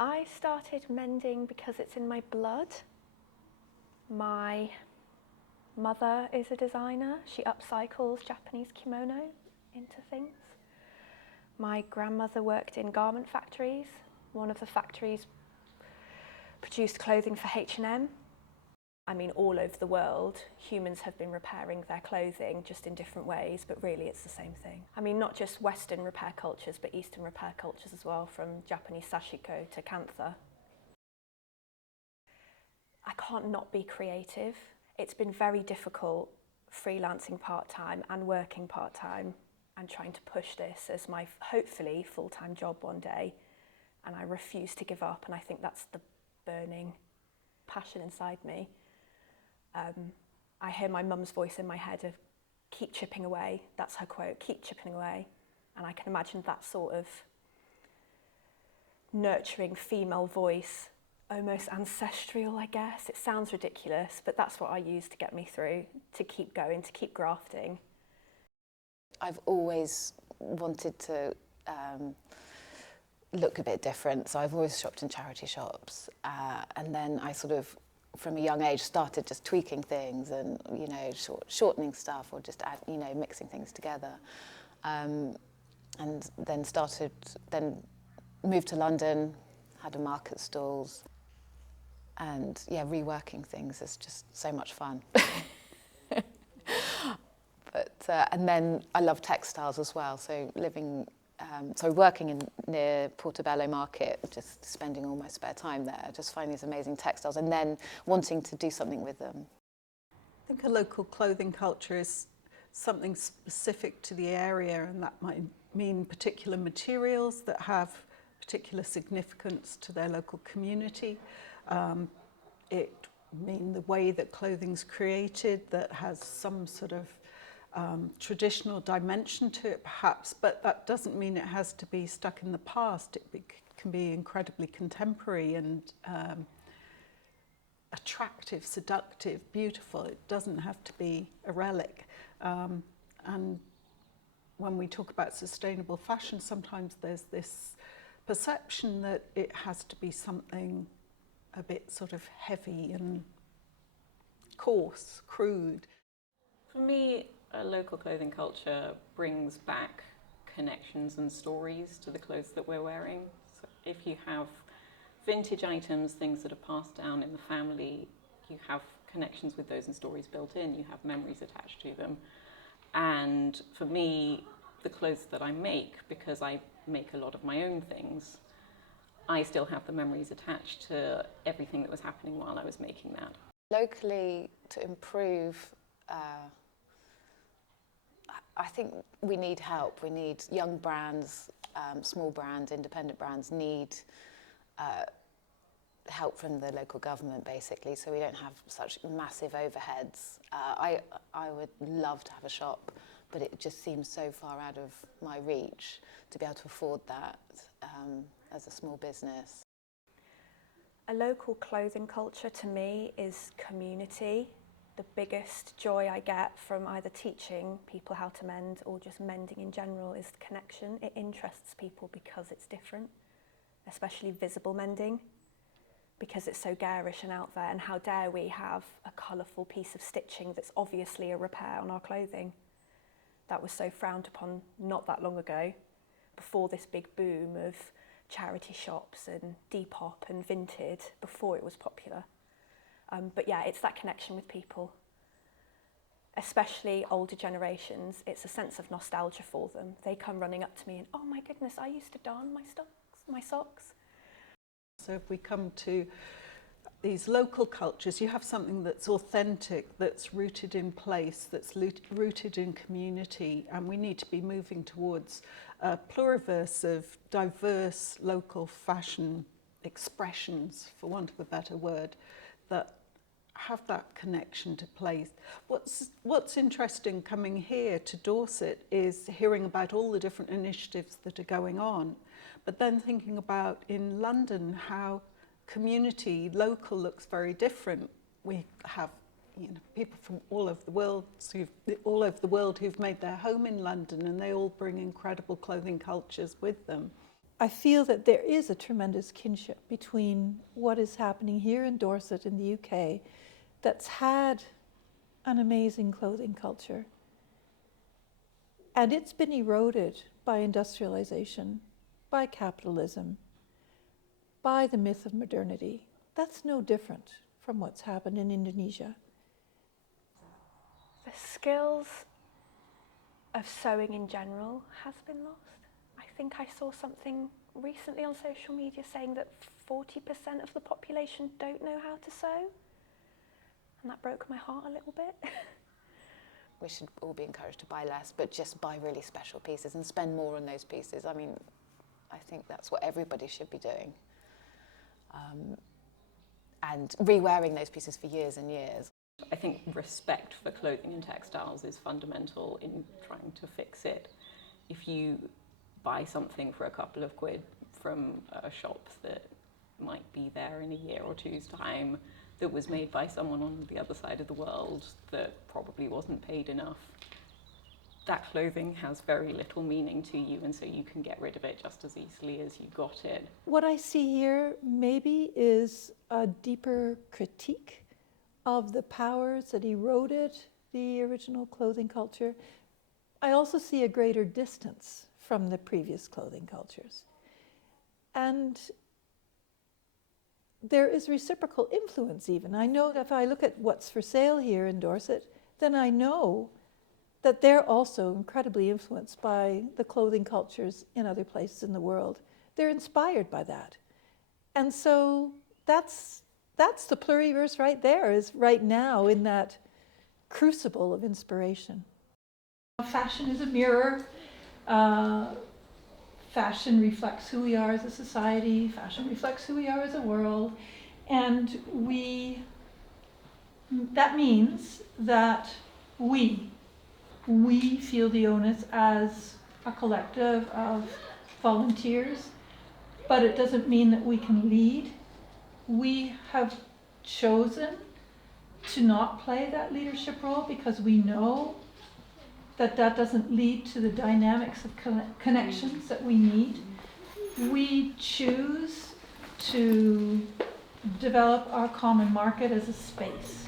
I started mending because it's in my blood. My mother is a designer. She upcycles Japanese kimono into things. My grandmother worked in garment factories. One of the factories produced clothing for H&M. I mean, all over the world, humans have been repairing their clothing just in different ways, but really it's the same thing. I mean, not just Western repair cultures, but Eastern repair cultures as well, from Japanese sashiko to kantha. I can't not be creative. It's been very difficult freelancing part-time and working part-time and trying to push this as my, hopefully, full-time job one day. And I refuse to give up, and I think that's the burning passion inside me. I hear my mum's voice in my head of, keep chipping away. That's her quote, keep chipping away. And I can imagine that sort of nurturing female voice, almost ancestral, I guess. It sounds ridiculous, but that's what I use to get me through, to keep going, to keep grafting. I've always wanted to look a bit different, so I've always shopped in charity shops, and then I sort of, from a young age, started just tweaking things and, you know, shortening stuff or just add, you know, mixing things together, and then moved to London, had a market stalls, and yeah, reworking things is just so much fun. But and then I love textiles as well, so working near Portobello Market, just spending all my spare time there, just finding these amazing textiles and then wanting to do something with them. I think a local clothing culture is something specific to the area, and that might mean particular materials that have particular significance to their local community. It means the way that clothing's created that has some sort of traditional dimension to it, perhaps, but that doesn't mean it has to be stuck in the past. It can be incredibly contemporary and attractive, seductive, beautiful. It doesn't have to be a relic. And when we talk about sustainable fashion, sometimes there's this perception that it has to be something a bit sort of heavy and coarse, crude. For me, a local clothing culture brings back connections and stories to the clothes that we're wearing. So if you have vintage items, things that are passed down in the family, you have connections with those and stories built in, you have memories attached to them. And for me, the clothes that I make, because I make a lot of my own things, I still have the memories attached to everything that was happening while I was making that. Locally, to improve, I think we need help. We need young brands, small brands, independent brands need help from the local government, basically, so we don't have such massive overheads. I would love to have a shop, but it just seems so far out of my reach to be able to afford that as a small business. A local clothing culture to me is community. The biggest joy I get from either teaching people how to mend or just mending in general is the connection. It interests people because it's different, especially visible mending, because it's so garish and out there, and how dare we have a colourful piece of stitching that's obviously a repair on our clothing. That was so frowned upon not that long ago, before this big boom of charity shops and Depop and Vinted, before it was popular. But yeah, it's that connection with people, especially older generations. It's a sense of nostalgia for them. They come running up to me and, oh my goodness, I used to darn my socks. So if we come to these local cultures, you have something that's authentic, that's rooted in place, that's rooted in community, and we need to be moving towards a pluriverse of diverse local fashion expressions, for want of a better word, that have that connection to place. What's interesting coming here to Dorset is hearing about all the different initiatives that are going on, but then thinking about in London how community, local looks very different. We have people from all over the world who've made their home in London, and they all bring incredible clothing cultures with them. I feel that there is a tremendous kinship between what is happening here in Dorset in the UK, that's had an amazing clothing culture, and it's been eroded by industrialization, by capitalism, by the myth of modernity. That's no different from what's happened in Indonesia. The skills of sewing in general has been lost. I think I saw something recently on social media saying that 40% of the population don't know how to sew, and that broke my heart a little bit. We should all be encouraged to buy less, but just buy really special pieces and spend more on those pieces. I mean, I think that's what everybody should be doing. And re-wearing those pieces for years and years. I think respect for clothing and textiles is fundamental in trying to fix it. If you buy something for a couple of quid from a shop that might be there in a year or two's time, that was made by someone on the other side of the world that probably wasn't paid enough, that clothing has very little meaning to you, and so you can get rid of it just as easily as you got it. What I see here maybe is a deeper critique of the powers that eroded the original clothing culture. I also see a greater distance from the previous clothing cultures. And there is reciprocal influence even. I know that if I look at what's for sale here in Dorset, then I know that they're also incredibly influenced by the clothing cultures in other places in the world. They're inspired by that. And so that's the pluriverse right there, is right now in that crucible of inspiration. Fashion is a mirror. Fashion reflects who we are as a society. Fashion reflects who we are as a world. And that means that we feel the onus as a collective of volunteers, but it doesn't mean that we can lead. We have chosen to not play that leadership role because we know that that doesn't lead to the dynamics of connections that we need. We choose to develop OurCommon.Market as a space